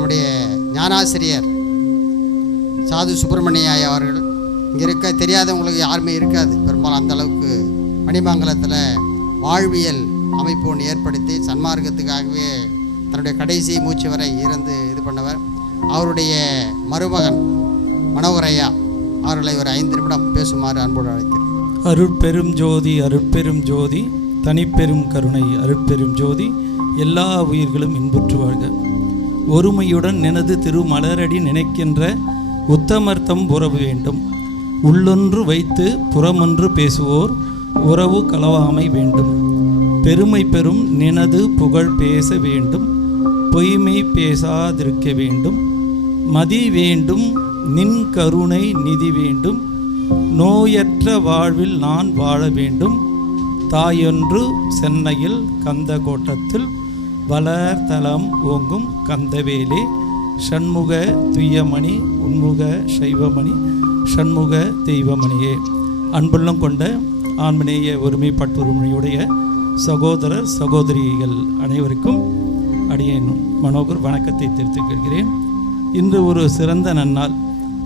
நம்முடைய ஞானாசிரியர் சாது சுப்பிரமணிய அவர்கள் இங்கே இருக்க தெரியாதவங்களுக்கு யாருமே இருக்காது பெரும்பாலும். அந்தளவுக்கு மணிமங்கலத்தில் வாழ்வியல் அமைப்பு ஒன்று ஏற்படுத்தி சன்மார்க்கத்துக்காகவே தன்னுடைய கடைசி மூச்சு வரை இருந்து இது பண்ணவர். அவருடைய மருமகன் மனோகரையா அவர்களை ஒரு 5 நிமிடம் பேசுமாறு அன்போடு அழைக்கிறேன். அருட்பெரும் ஜோதி அருட்பெரும் ஜோதி தனிப்பெரும் கருணை அருட்பெரும் ஜோதி எல்லா உயிர்களும் இன்புற்று வாழ்க. ஒருமையுடன் நினது திருமலரடி நினைக்கின்ற உத்தமர்த்தம் உறவு வேண்டும். உள்ளொன்று வைத்து புறமொன்று பேசுவோர் உறவு களவாமை வேண்டும். பெருமை பெறும் நினது புகழ் பேச வேண்டும். பொய்மை பேசாதிருக்க வேண்டும். மதி வேண்டும் நின் கருணை நிதி வேண்டும். நோயற்ற வாழ்வில் நான் வாழ வேண்டும். தாயொன்று சென்னையில் கந்த கோட்டத்தில் வளர்தலம் ஓங்கும் கந்தவேலே ஷண்முக துய்யமணி உன்முக சைவமணி ஷண்முக தெய்வமணியே. அன்புள்ளம் கொண்ட ஆன்மநேய ஒருமைப்பட்டுரிமையுடைய சகோதரர் சகோதரிகள் அனைவருக்கும் அடியேன் மனோகர் வணக்கத்தை தெரிவித்துக் கொள்கிறேன். இன்று ஒரு சிறந்த நன்னாள்,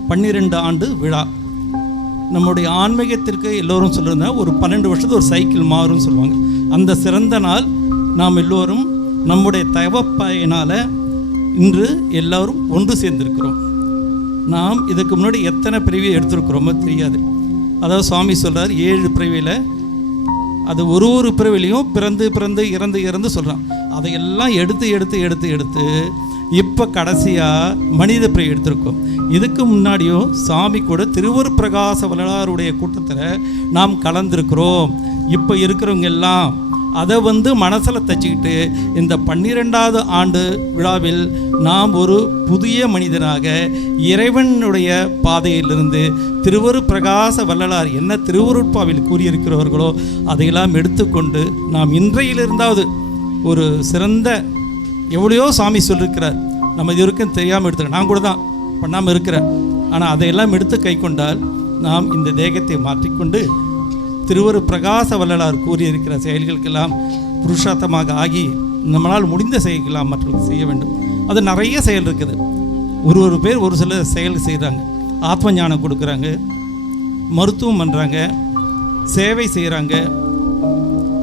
12 ஆண்டு விழா. நம்முடைய ஆன்மீகத்திற்கு எல்லோரும் சொல்கிறதா ஒரு 12 வருஷத்துக்கு ஒரு சைக்கிள் மாறும்னு சொல்லுவாங்க. அந்த சிறந்த நாள் நாம் எல்லோரும் நம்முடைய தவப்பயனால் இன்று எல்லோரும் ஒன்று சேர்ந்திருக்கிறோம். நாம் இதுக்கு முன்னாடி எத்தனை பிறவியை எடுத்திருக்கிறோமோ தெரியாது. அதாவது சுவாமி சொல்கிறார் 7 பிறவியில், அது ஒரு பிறவிலையும் பிறந்து பிறந்து இறந்து இறந்து சொல்கிறான். அதையெல்லாம் எடுத்து இப்போ கடைசியாக மனித பிறவி எடுத்திருக்கோம். இதுக்கு முன்னாடியும் சாமி கூட திருவருட் பிரகாச வள்ளலாருடைய கூட்டத்தில் நாம் கலந்துருக்கிறோம். இப்போ இருக்கிறவங்க எல்லாம் அதை மனசில் தச்சுக்கிட்டு இந்த 12வது ஆண்டு விழாவில் நாம் ஒரு புதிய மனிதனாக இறைவனுடைய பாதையிலிருந்து திருவருட் பிரகாச வள்ளலார் என்ன திருவருட்பாவில் கூறியிருக்கிறவர்களோ அதையெல்லாம் எடுத்துக்கொண்டு நாம் இன்றையிலிருந்தாவது ஒரு சிறந்த எவ்வளையோ சாமி சொல்லியிருக்கிறார். நம்ம இது வரைக்கும் தெரியாமல் எடுத்துக்கிறேன், நான் கூட தான் பண்ணாமல் இருக்கிறேன். ஆனால் அதையெல்லாம் எடுத்து கை கொண்டால் நாம் இந்த தேகத்தை மாற்றிக்கொண்டு திருவருட் பிரகாச வள்ளலார் கூறியிருக்கிற செயல்களுக்கெல்லாம் புருஷார்த்தமாக ஆகி நம்மளால் முடிந்த செயல்களாம் மற்றவர்கள் செய்ய வேண்டும். அது நிறைய செயல் இருக்குது. ஒரு பேர் ஒரு சில செயல் செய்கிறாங்க. ஆத்ம ஞானம் கொடுக்குறாங்க, மருத்துவம் பண்ணுறாங்க, சேவை செய்கிறாங்க,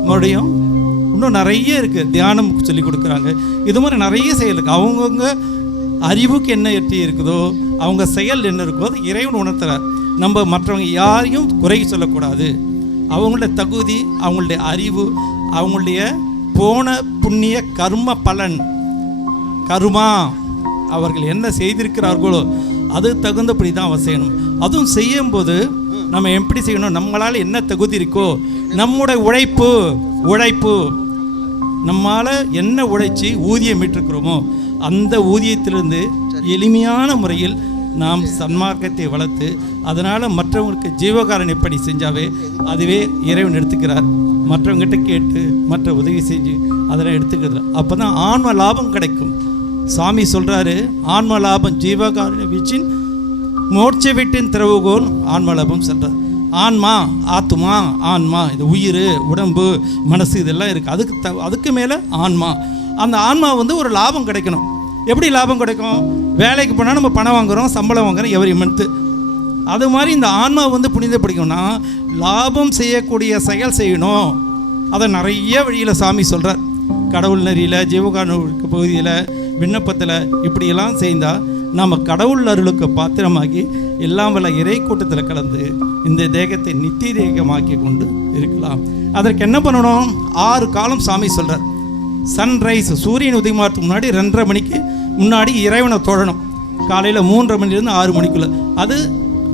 மறுபடியும் இன்னும் நிறைய இருக்குது, தியானம் சொல்லி கொடுக்குறாங்க. இது மாதிரி நிறைய செயல் இருக்குது. அவங்கவுங்க அறிவுக்கு என்ன எட்டி இருக்குதோ, அவங்க செயல் என்ன இருக்கோ அது இறைவன் உணர்த்துறார். நம்ம மற்றவங்க யாரையும் குறை சொல்லக்கூடாது. அவங்களுடைய தகுதி, அவங்களுடைய அறிவு, அவங்களுடைய போன புண்ணிய கர்ம பலன் கருமா அவர்கள் என்ன செய்திருக்கிறார்களோ அது தகுந்தபடி தான் அவன் செய்யணும். அதுவும் செய்யும்போது நம்ம எப்படி செய்யணும், நம்மளால் என்ன தகுதி இருக்கோ நம்முடைய உழைப்பு நம்மால் என்ன உழைச்சி ஊதியம் மீட்டிருக்கிறோமோ அந்த ஊதியத்திலிருந்து எளிமையான முறையில் நாம் சன்மார்க்கத்தை வளர்த்து அதனால் மற்றவங்களுக்கு ஜீவகாரன் எப்படி செஞ்சாவே அதுவே இறைவன் எடுத்துக்கிறார். மற்றவங்ககிட்ட கேட்டு மற்ற உதவி செஞ்சு அதெல்லாம் எடுத்துக்கிறது. அப்போ தான் ஆன்ம லாபம் கிடைக்கும். சாமி சொல்கிறாரு, ஆன்ம லாபம் ஜீவகாரன் வீச்சின் மோட்ச வீட்டின் திறவுகோல் ஆன்ம லாபம் சொல்கிறார். ஆன்மா, ஆத்மா, ஆன்மா இது உயிர், உடம்பு, மனசு இதெல்லாம் இருக்குது. அதுக்கு மேலே ஆன்மா. அந்த ஆன்மா ஒரு லாபம் கிடைக்கணும். எப்படி லாபம் கிடைக்கும்? வேலைக்கு போனால் நம்ம பணம் வாங்குகிறோம், சம்பளம் வாங்குகிறோம் எவரி மந்த்து. அது மாதிரி இந்த ஆன்மா புனிதப்படிக்கணும்னா லாபம் செய்யக்கூடிய செயல் செய்யணும். அதை நிறைய வழியில் சாமி சொல்கிறார். கடவுள் நெறியில், ஜீவகாரண பகுதியில், விண்ணப்பத்தில் இப்படியெல்லாம் செய்தால் நாம் கடவுள் அருளுக்கு பாத்திரமாகி எல்லாம் வல்ல இறை கூட்டத்தில் கலந்து இந்த தேகத்தை நித்திய தேகமாக்கி கொண்டு இருக்கலாம். அதற்கு என்ன பண்ணணும்? 6 காலம் சாமி சொல்கிறார். சன்ரைஸ், சூரியன் உதயமாகிறதுக்கு முன்னாடி 2:30 மணிக்கு முன்னாடி இறைவனை தொழணும். காலையில் 3:30 மணிலேருந்து 6 மணிக்குள்ளே. அது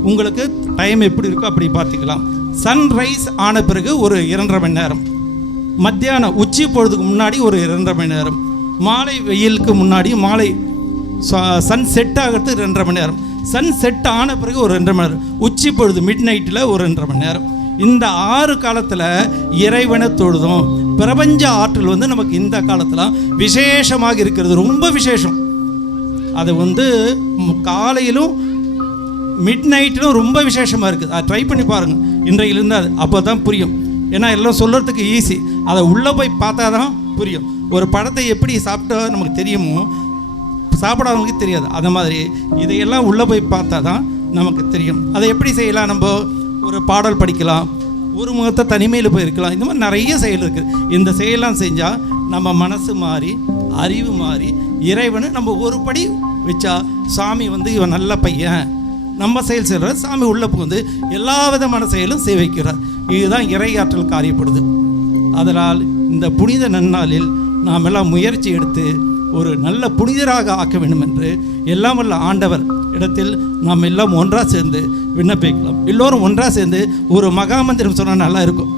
உங்களுக்கு டைம் எப்படி இருக்கோ அப்படி பார்த்துக்கலாம். சன்ரைஸ் ஆன பிறகு ஒரு 2:30 மணி நேரம், மத்தியானம் உச்சி பொழுதுக்கு முன்னாடி ஒரு 2:30 மணி நேரம், மாலை வெயிலுக்கு முன்னாடி மாலை சன் செட் ஆகிறதுக்கு 2:30 மணி நேரம், சன் செட் ஆன பிறகு ஒரு 2:30 மணி நேரம், உச்சி பொழுது மிட் நைட்டில் ஒரு 2:30 மணி நேரம். இந்த 6 காலத்தில் இறைவனை தொழுதும் பிரபஞ்ச ஆற்றல் நமக்கு இந்த காலத்தில் விசேஷமாக இருக்கிறது. ரொம்ப விசேஷம். அது காலையிலும் மிட் நைட்டிலும் ரொம்ப விசேஷமாக இருக்குது. அதை ட்ரை பண்ணி பாருங்கள் இன்றையிலிருந்து. அது அப்போ தான் புரியும். ஏன்னா எல்லாம் சொல்கிறதுக்கு ஈஸி, அதை உள்ளே போய் பார்த்தா தான் புரியும். ஒரு பழத்தை எப்படி சாப்பிட்டா நமக்கு தெரியுமோ, சாப்பிடாதவங்களுக்கு தெரியாது. அந்த மாதிரி இதையெல்லாம் உள்ளே போய் பார்த்தா தான் நமக்கு தெரியும். அதை எப்படி செய்யலாம்? நம்ம ஒரு பாடல் படிக்கலாம், ஒரு முகத்தை தனிமையில் போயிருக்கலாம். இந்த மாதிரி நிறைய செயல் இருக்குது. இந்த செயலாம் செஞ்சால் நம்ம மனசு மாறி, அறிவு மாறி, இறைவனை நம்ம ஒரு படி வச்சா சாமி வந்து இவன் நல்ல பையன், நம்ம செயல் செய்கிற சாமி உள்ளே புகுந்து எல்லா விதமான செயலும் செய்ய வைக்கிறார். இதுதான் இறையாற்றல் காரியப்படுது. அதனால் இந்த புனித நன்னாளில் நாம் எல்லாம் முயற்சி எடுத்து ஒரு நல்ல புனிதராக ஆக்க வேண்டும் என்று எல்லாம் வல்ல ஆண்டவர் இடத்தில் நாம் எல்லாம் ஒன்றாக சேர்ந்து விண்ணப்பிக்கலாம். எல்லோரும் ஒன்றாக சேர்ந்து ஒரு மகாமந்திரம் சொன்னால் நல்லா இருக்கும்.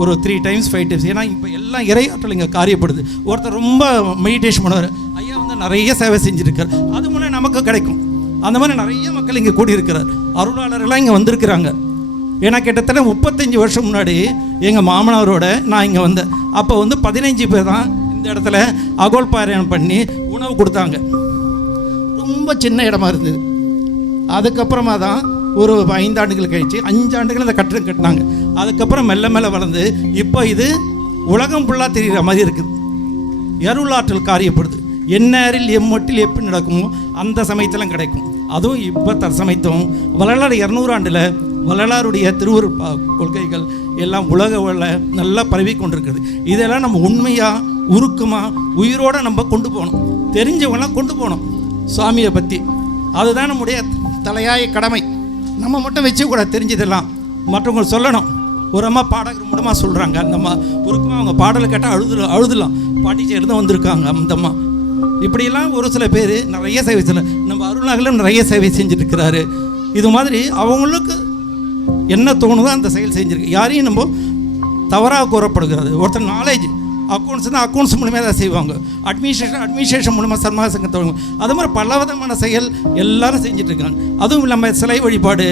ஒரு 3 times 5 times. ஏன்னா இப்போ எல்லாம் இறையாற்றல் இங்கே காரியப்படுது. ஒருத்தர் ரொம்ப மெடிடேஷன் பண்ணுவார், ஐயா வந்து நிறைய சேவை செஞ்சுருக்கார், அது மூலம் நமக்கு கிடைக்கும். அந்த மாதிரி நிறைய மக்கள் இங்கே கூடியிருக்கிறார். அருளாளர்கள்லாம் இங்கே வந்திருக்கிறாங்க. ஏன்னா கிட்டத்தட்ட 35 வருஷம் முன்னாடி எங்கள் மாமனாரோட நான் இங்கே வந்தேன். அப்போ வந்து 15 பேர் தான் இந்த இடத்துல அகோல் பாராயணம் பண்ணி உணவு கொடுத்தாங்க. ரொம்ப சின்ன இடமா இருந்தது. அதுக்கப்புறமா தான் ஒரு 5 ஆண்டுகள் கழிச்சு 5 ஆண்டுகள் இந்த கட்டிடம் கட்டினாங்க. அதுக்கப்புறம் மெல்ல மெல்ல வளர்ந்து இப்போ இது உலகம் ஃபுல்லாக தெரிகிற மாதிரி இருக்குது. அருளாற்றல் காரியப்படுது. எந்நேரில் எம்மட்டில் எப்படி நடக்குமோ அந்த சமயத்தெல்லாம் கிடைக்கும். அதுவும் இப்போ தற்சமயத்தும் வரலாறு 200 ஆண்டில் வரலாறுடைய திருவுருள் கொள்கைகள் எல்லாம் உலக நல்லா பரவி கொண்டிருக்குது. இதெல்லாம் நம்ம உண்மையாக உருக்கமாக உயிரோடு நம்ம கொண்டு போகணும். தெரிஞ்சவங்களாம் கொண்டு போகணும் சுவாமியை பற்றி. அதுதான் நம்முடைய தலையாய கடமை. நம்ம மட்டும் வச்சுக்கூடாது, தெரிஞ்சதெல்லாம் மற்றவங்க சொல்லணும். ஒரு அம்மா பாடகர் மூலமாக சொல்கிறாங்க. அந்த அம்மா உருக்கமாக அவங்க பாடலை கேட்டால் அழுதுலாம். பாண்டிச்சேரி தான் வந்திருக்காங்க அந்த அம்மா. இப்படியெல்லாம் ஒரு சில பேர் நிறைய சேவை செய்யல. நம்ம அருளாகலும் நிறைய சேவை செஞ்சுருக்கிறாரு. இது மாதிரி அவங்களுக்கு என்ன தோணுதோ அந்த செயல் செஞ்சுருக்கு. யாரையும் நம்ம தவறாக கூறப்படுகிறது. ஒருத்தர் நாலேஜ் அக்கௌண்ட்ஸ் தான் அக்கௌண்ட்ஸ் மூலமாக தான் செய்வாங்க. அட்மினிஸ்ட்ரேஷன் மூலமாக சன்மாத சங்கத்தை அது மாதிரி பல விதமான செயல் எல்லாரும் செஞ்சிட்ருக்காங்க. அதுவும் இல்லாமல் சிலை வழிபாடு,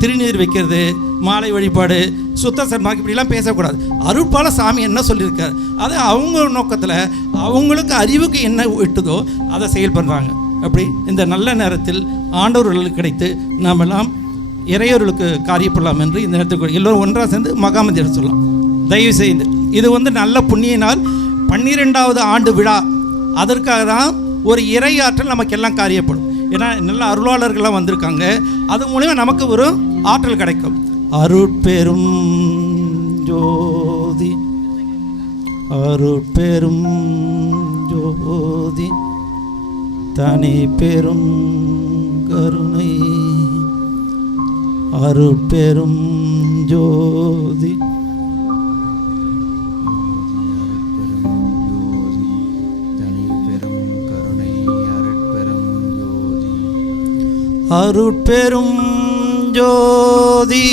திருநீர் வைக்கிறது, மாலை வழிபாடு, சுத்த சன்மார்க்கம் இப்படிலாம் பேசக்கூடாது. அருட்பால சாமி என்ன சொல்லியிருக்காரு அது அவங்க நோக்கத்தில் அவங்களுக்கு அறிவுக்கு என்ன விட்டுதோ அதை செயல் பண்ணுறாங்க. அப்படி இந்த நல்ல நேரத்தில் ஆண்டவர்களுக்கு கிடைத்து நாம் எல்லாம் இறையோர்களுக்கு காரியப்படலாம் என்று இந்த நேரத்துக்கு எல்லோரும் ஒன்றாக சேர்ந்து மகாமந்திரம் சொல்லலாம். தயவு செய்து இது வந்து நல்ல புண்ணிய நாள், 12வது ஆண்டு விழா. அதற்காக தான் ஒரு இறையாற்றல் நமக்கு எல்லாம் காரியப்படும். ஏன்னா நல்ல அருளாளர்கள்லாம் வந்திருக்காங்க. அது மூலமா நமக்கு ஒரு ஆற்றல் கிடைக்கும். அருட்பெரும் ஜோதி, அருட்பெரும் ஜோதி, தனி பெரும் கருணை, அருட்பெரும் ஜோதி, அருட்பெரும் ஜோதி,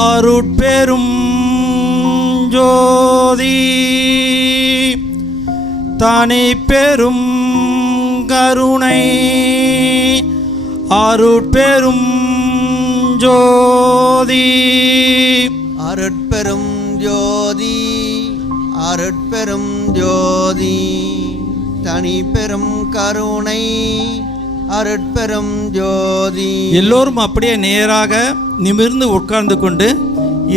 அருட்பெரும் ஜோதி, தனி பெரும் கருணை, அருட்பெரும் ஜோதி, அருட்பெரும் ஜோதி, அருட்பெரும் ஜோதி, தனி பெரும் கருணை, அருட்பெரும் ஜோதி. எல்லோரும் அப்படியே நேராக நிமிர்ந்து உட்கார்ந்து கொண்டு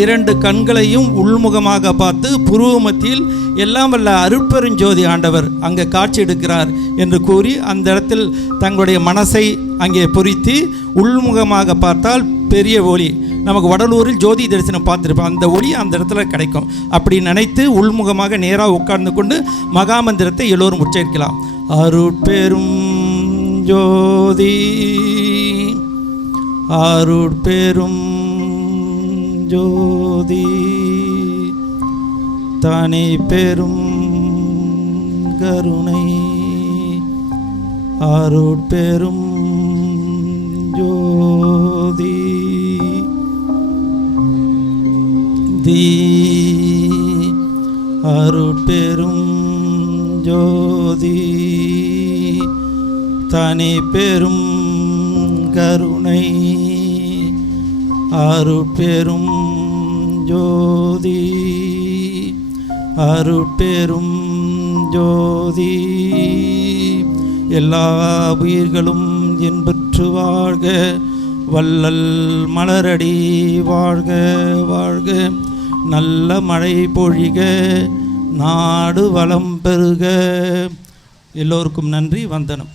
2 கண்களையும் உள்முகமாக பார்த்து புருவ மத்தியில் எல்லாம் வல்ல அருட்பெருஞ்சோதி ஆண்டவர் அங்கே காட்சி எடுக்கிறார் என்று கூறி அந்த இடத்தில் தங்களுடைய மனசை அங்கே பொருத்தி உள்முகமாக பார்த்தால் பெரிய ஒளி. நமக்கு வடலூரில் ஜோதி தரிசனம் பார்த்துருப்போம், அந்த ஒளி அந்த இடத்துல கிடைக்கும். அப்படி நினைத்து உள்முகமாக நேராக உட்கார்ந்து கொண்டு மகாமந்திரத்தை எல்லோரும் உச்சரிக்கலாம். அருட்பெரும் ஜோதி, அருட்பெரும் ஜோதி, தனி பெரும் கருணை, அருட்பெரும் ஜோதி, அருட்பெரும் ஜோதி, தனி பெரும் கருணை, அருட்பெரும் ஜோதி, அருட்பெரும் ஜோதி. எல்லா உயிர்களும் இன்புற்று வாழ்க, வள்ளல் மலரடி வாழ்க வாழ்க. நல்ல மழை பொழிக, நாடு வளம் பெறுக. எல்லோருக்கும் நன்றி. வந்தனம்.